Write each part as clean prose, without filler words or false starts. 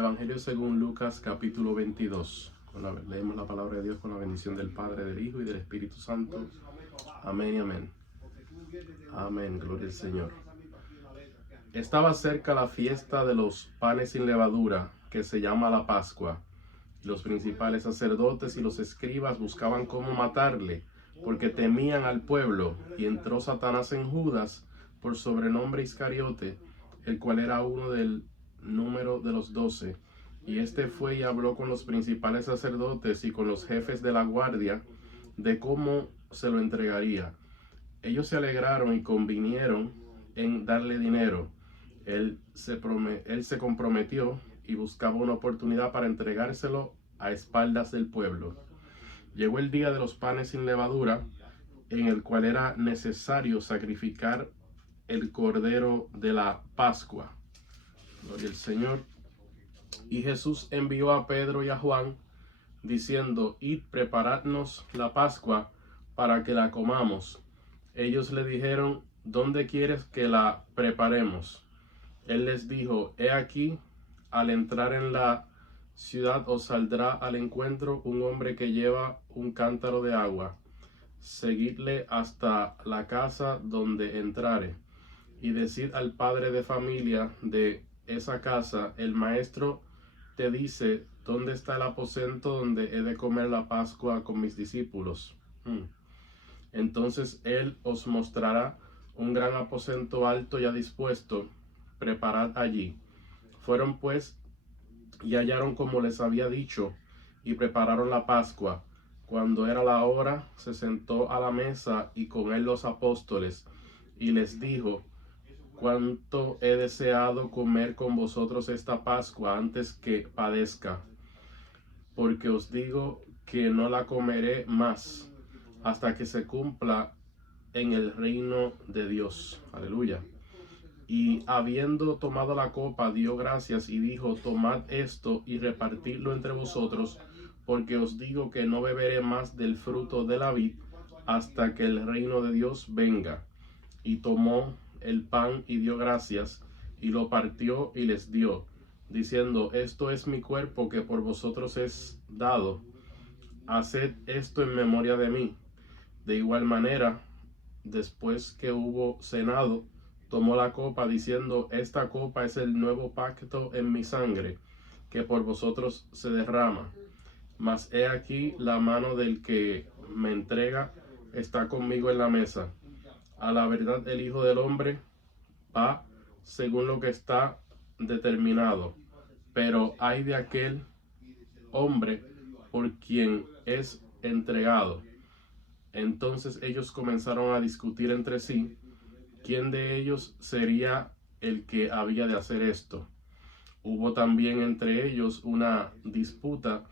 Evangelio según Lucas capítulo 22. Leemos la palabra de Dios con la bendición del Padre, del Hijo y del Espíritu Santo. Amén y amén. Amén, gloria al Señor. Estaba cerca la fiesta de los panes sin levadura, que se llama la Pascua. Los principales sacerdotes y los escribas buscaban cómo matarle, porque temían al pueblo, y entró Satanás en Judas, por sobrenombre Iscariote, el cual era uno del número de los 12, y este fue y habló con los principales sacerdotes y con los jefes de la guardia de cómo se lo entregaría. Ellos se alegraron y convinieron en darle dinero. Él se comprometió y buscaba una oportunidad para entregárselo a espaldas del pueblo. Llegó el día de los panes sin levadura, en el cual era necesario sacrificar el cordero de la Pascua. Gloria al Señor. Y Jesús envió a Pedro y a Juan, diciendo: id, preparadnos la Pascua para que la comamos. Ellos le dijeron: ¿dónde quieres que la preparemos? Él les dijo: he aquí, al entrar en la ciudad os saldrá al encuentro un hombre que lleva un cántaro de agua. Seguidle hasta la casa donde entrare, y decid al padre de familia de esa casa: el maestro te dice, ¿dónde está el aposento donde he de comer la Pascua con mis discípulos? Entonces él os mostrará un gran aposento alto ya dispuesto, preparad allí. Fueron pues y hallaron como les había dicho, y prepararon la Pascua. Cuando era la hora, se sentó a la mesa y con él los apóstoles, y les dijo: cuánto he deseado comer con vosotros esta Pascua antes que padezca, porque os digo que no la comeré más hasta que se cumpla en el reino de Dios. Aleluya. Y habiendo tomado la copa, dio gracias y dijo: tomad esto y repartidlo entre vosotros, porque os digo que no beberé más del fruto de la vid hasta que el reino de Dios venga. Y tomó el pan y dio gracias, y lo partió y les dio, diciendo: esto es mi cuerpo que por vosotros es dado. Haced esto en memoria de mí. De igual manera, después que hubo cenado, tomó la copa, diciendo: esta copa es el nuevo pacto en mi sangre, que por vosotros se derrama. Mas he aquí, la mano del que me entrega está conmigo en la mesa. A la verdad, el Hijo del Hombre va según lo que está determinado, pero ay de aquel hombre por quien es entregado. Entonces ellos comenzaron a discutir entre sí quién de ellos sería el que había de hacer esto. Hubo también entre ellos una disputa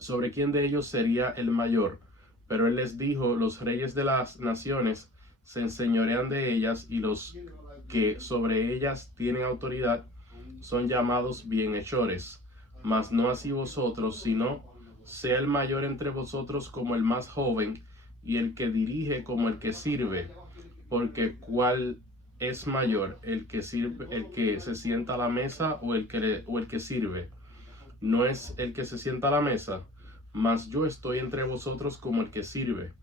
sobre quién de ellos sería el mayor, pero él les dijo: los reyes de las naciones se enseñorean de ellas, y los que sobre ellas tienen autoridad son llamados bienhechores. Mas no así vosotros, sino sea el mayor entre vosotros como el más joven, y el que dirige como el que sirve. Porque ¿cuál es mayor, el que sirve, el que se sienta a la mesa, o el que sirve? ¿No es el que se sienta a la mesa? Mas yo estoy entre vosotros como el que sirve.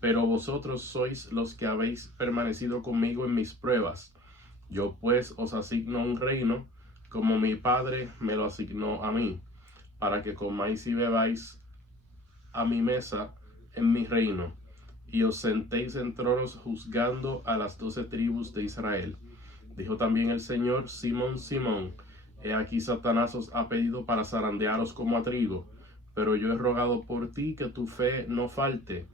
Pero vosotros sois los que habéis permanecido conmigo en mis pruebas. Yo pues os asigno un reino, como mi Padre me lo asignó a mí, para que comáis y bebáis a mi mesa en mi reino, y os sentéis en tronos juzgando a las 12 tribus de Israel. Dijo también el Señor: Simón, Simón, he aquí Satanás os ha pedido para zarandearos como a trigo, pero yo he rogado por ti que tu fe no falte,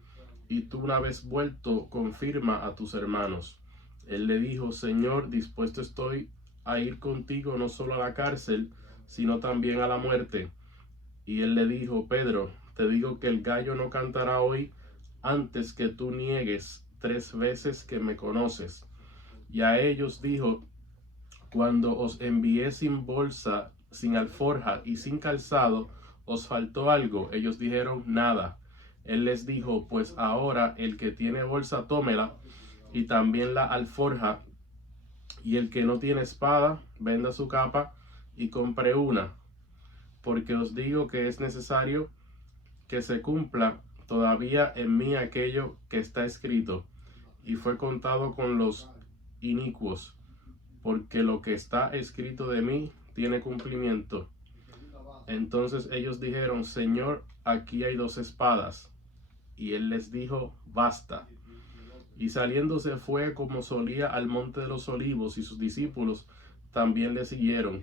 y tú, una vez vuelto, confirma a tus hermanos. Él le dijo: Señor, dispuesto estoy a ir contigo no solo a la cárcel, sino también a la muerte. Y él le dijo: Pedro, te digo que el gallo no cantará hoy antes que tú niegues 3 veces que me conoces. Y a ellos dijo: cuando os envié sin bolsa, sin alforja y sin calzado, ¿os faltó algo? Ellos dijeron: nada. Él les dijo: pues ahora el que tiene bolsa, tómela, y también la alforja, y el que no tiene espada, venda su capa y compré una, porque os digo que es necesario que se cumpla todavía en mí aquello que está escrito. Y fue contado con los inicuos, porque lo que está escrito de mí tiene cumplimiento. Entonces ellos dijeron: Señor, aquí hay 2 espadas. Y él les dijo: basta. Y saliéndose fue como solía al monte de los olivos, y sus discípulos también le siguieron.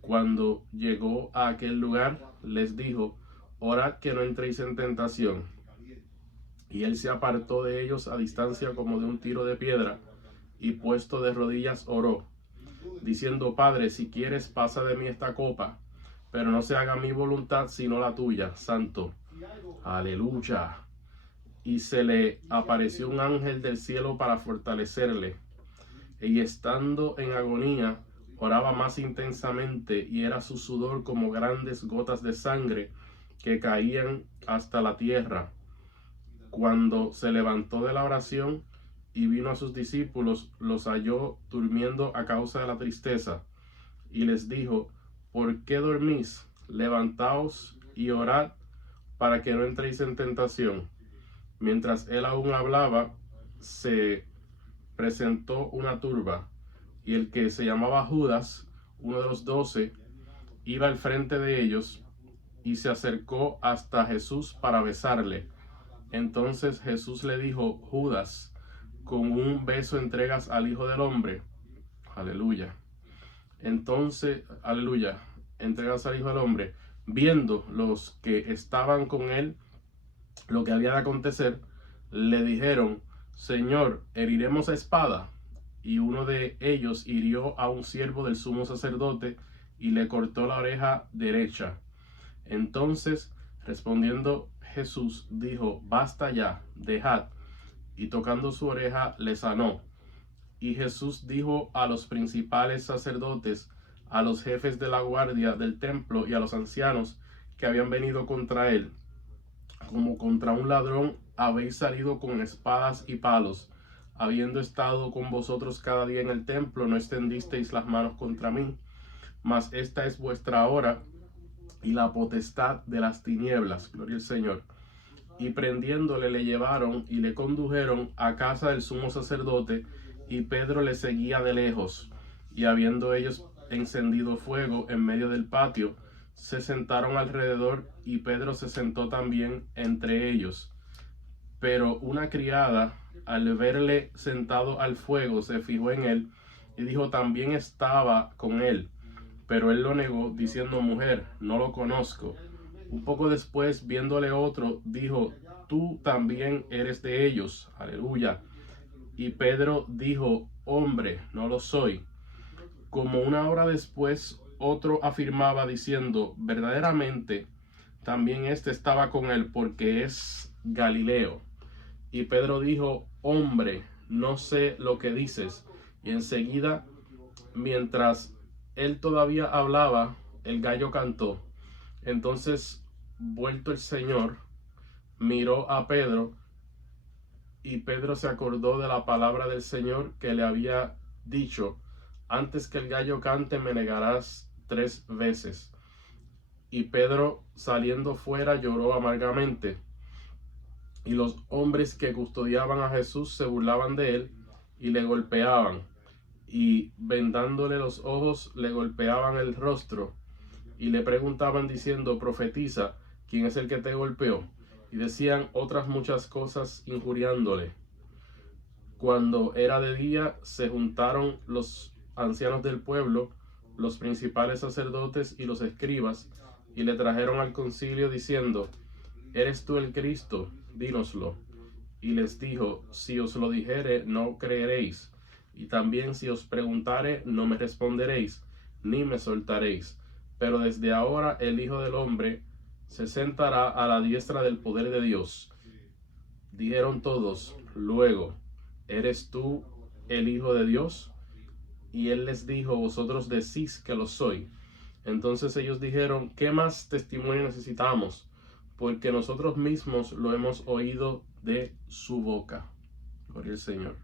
Cuando llegó a aquel lugar, les dijo: orad que no entréis en tentación. Y él se apartó de ellos a distancia como de un tiro de piedra, y puesto de rodillas oró, diciendo: Padre, si quieres, pasa de mí esta copa, pero no se haga mi voluntad sino la tuya, santo. Aleluya. Y se le apareció un ángel del cielo para fortalecerle. Y estando en agonía, oraba más intensamente, y era su sudor como grandes gotas de sangre que caían hasta la tierra. Cuando se levantó de la oración y vino a sus discípulos, los halló durmiendo a causa de la tristeza, y les dijo: ¿por qué dormís? Levantaos y orad para que no entréis en tentación. Mientras él aún hablaba, se presentó una turba, y el que se llamaba Judas, uno de los 12, iba al frente de ellos, y se acercó hasta Jesús para besarle. Entonces Jesús le dijo: Judas, ¿con un beso entregas al Hijo del Hombre? Aleluya. Entonces, aleluya, entregas al Hijo del Hombre. Viendo los que estaban con él lo que había de acontecer, le dijeron: Señor, ¿heriremos a espada? Y uno de ellos hirió a un siervo del sumo sacerdote y le cortó la oreja derecha. Entonces, respondiendo Jesús, dijo: basta ya, dejad. Y tocando su oreja, le sanó. Y Jesús dijo a los principales sacerdotes, a los jefes de la guardia del templo y a los ancianos que habían venido contra él: como contra un ladrón habéis salido con espadas y palos. Habiendo estado con vosotros cada día en el templo, no extendisteis las manos contra mí. Mas esta es vuestra hora y la potestad de las tinieblas. Gloria al Señor. Y prendiéndole, le llevaron y le condujeron a casa del sumo sacerdote, y Pedro le seguía de lejos. Y habiendo ellos encendido fuego en medio del patio, se sentaron alrededor, y Pedro se sentó también entre ellos. Pero una criada, al verle sentado al fuego, se fijó en él y dijo: también estaba con él. Pero él lo negó, diciendo: mujer, no lo conozco. Un poco después, viéndole otro, dijo: tú también eres de ellos. Aleluya. Y Pedro dijo: hombre, no lo soy. Como una hora después, otro afirmaba, diciendo: verdaderamente, también este estaba con él, porque es Galileo. Y Pedro dijo: hombre, no sé lo que dices. Y enseguida, mientras él todavía hablaba, el gallo cantó. Entonces, vuelto el Señor, miró a Pedro, y Pedro se acordó de la palabra del Señor que le había dicho: antes que el gallo cante, me negarás 3 veces. Y Pedro, saliendo fuera, lloró amargamente. Y los hombres que custodiaban a Jesús se burlaban de él y le golpeaban, y vendándole los ojos le golpeaban el rostro, y le preguntaban diciendo: profetiza, ¿quién es el que te golpeó? Y decían otras muchas cosas injuriándole. Cuando era de día, se juntaron los ancianos del pueblo, los principales sacerdotes y los escribas, y le trajeron al concilio diciendo: ¿eres tú el Cristo? Dínoslo. Y les dijo: si os lo dijere, no creeréis, y también si os preguntare, no me responderéis, ni me soltaréis. Pero desde ahora el Hijo del Hombre se sentará a la diestra del poder de Dios. Dijeron todos luego: ¿eres tú el Hijo de Dios? Y él les dijo: vosotros decís que lo soy. Entonces ellos dijeron: ¿qué más testimonio necesitamos? Porque nosotros mismos lo hemos oído de su boca. Gloria al Señor.